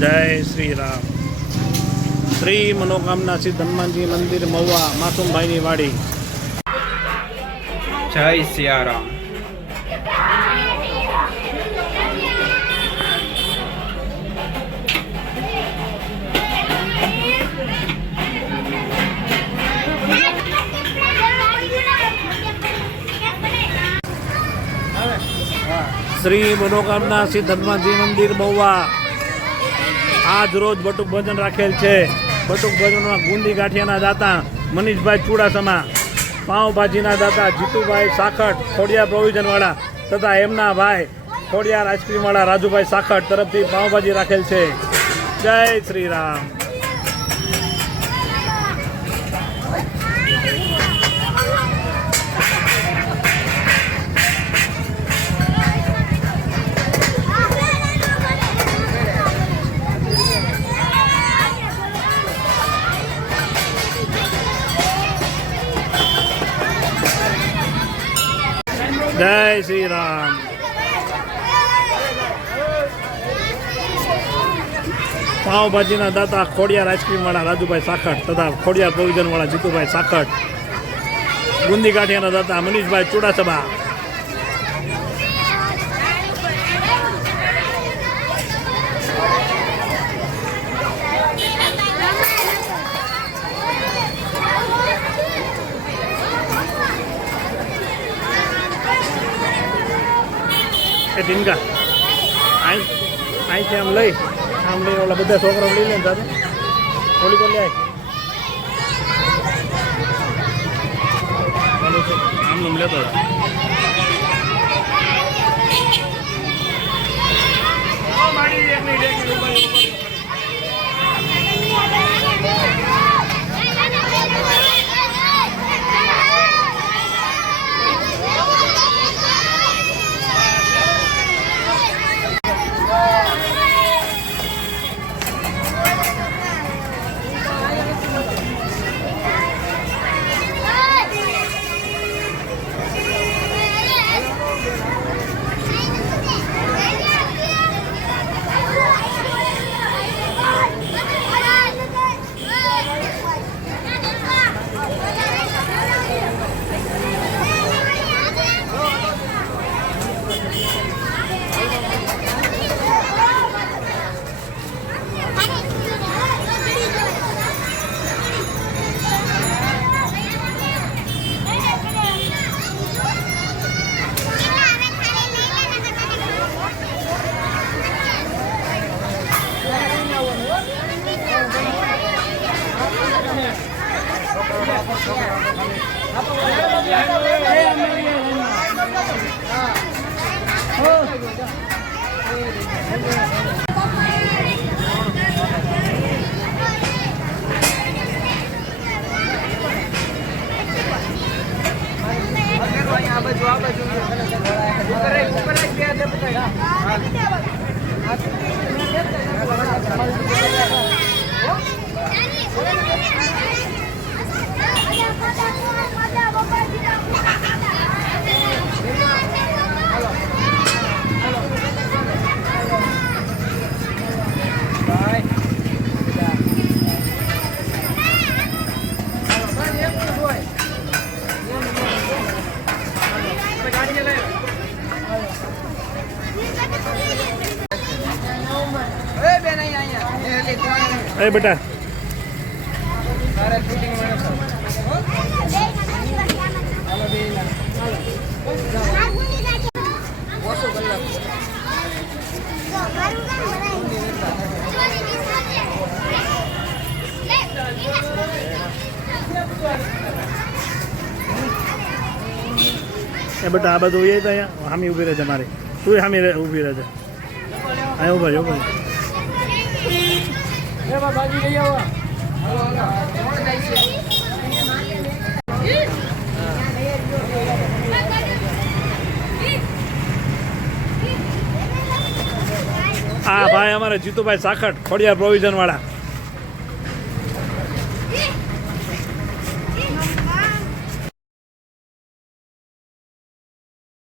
जय श्री राम। श्री मनोकामना सिद्ध हनुमान जी मंदिर महुआ मासूम भाई वाड़ी। जय सिया राम। श्री मनोकामना सिद्ध हनुमान जी मंदिर महुआ आज रोज बटुक भोजन राखेल छे। बटुक भोजन में गुंदी गाठियाना दाता मनीष भाई चूड़ासमा, पाव भाजी दाता जीतू भाई साखट खोडियार प्रोविजन वाला तथा एमना भाई खोडियार आइसक्रीम वाला राजू भाई साखट तरफ थी पाव भाजी राखेल छे। जय श्री राम। जय श्री राम। पाव भाजी दाता खोडियार आइसक्रीम वाला राजू भाई साखट तथा खोडियार प्रोविजन वाला जीतू भाई साखट, गुंदी गाठिया दाता मनीष भाई चूड़ासमा। टीनका आई आम लई ओला बधा छोकरा ली ले दादा ओली को ले आम नम लेता अरे बेटा बेटा आ बधु ये हामी उभी रहे मारे तू हामी उभी रहे अँ उभा उभा हाँ भाई हमारे जीतू भाई साखट खोडियार प्रोविजन वाला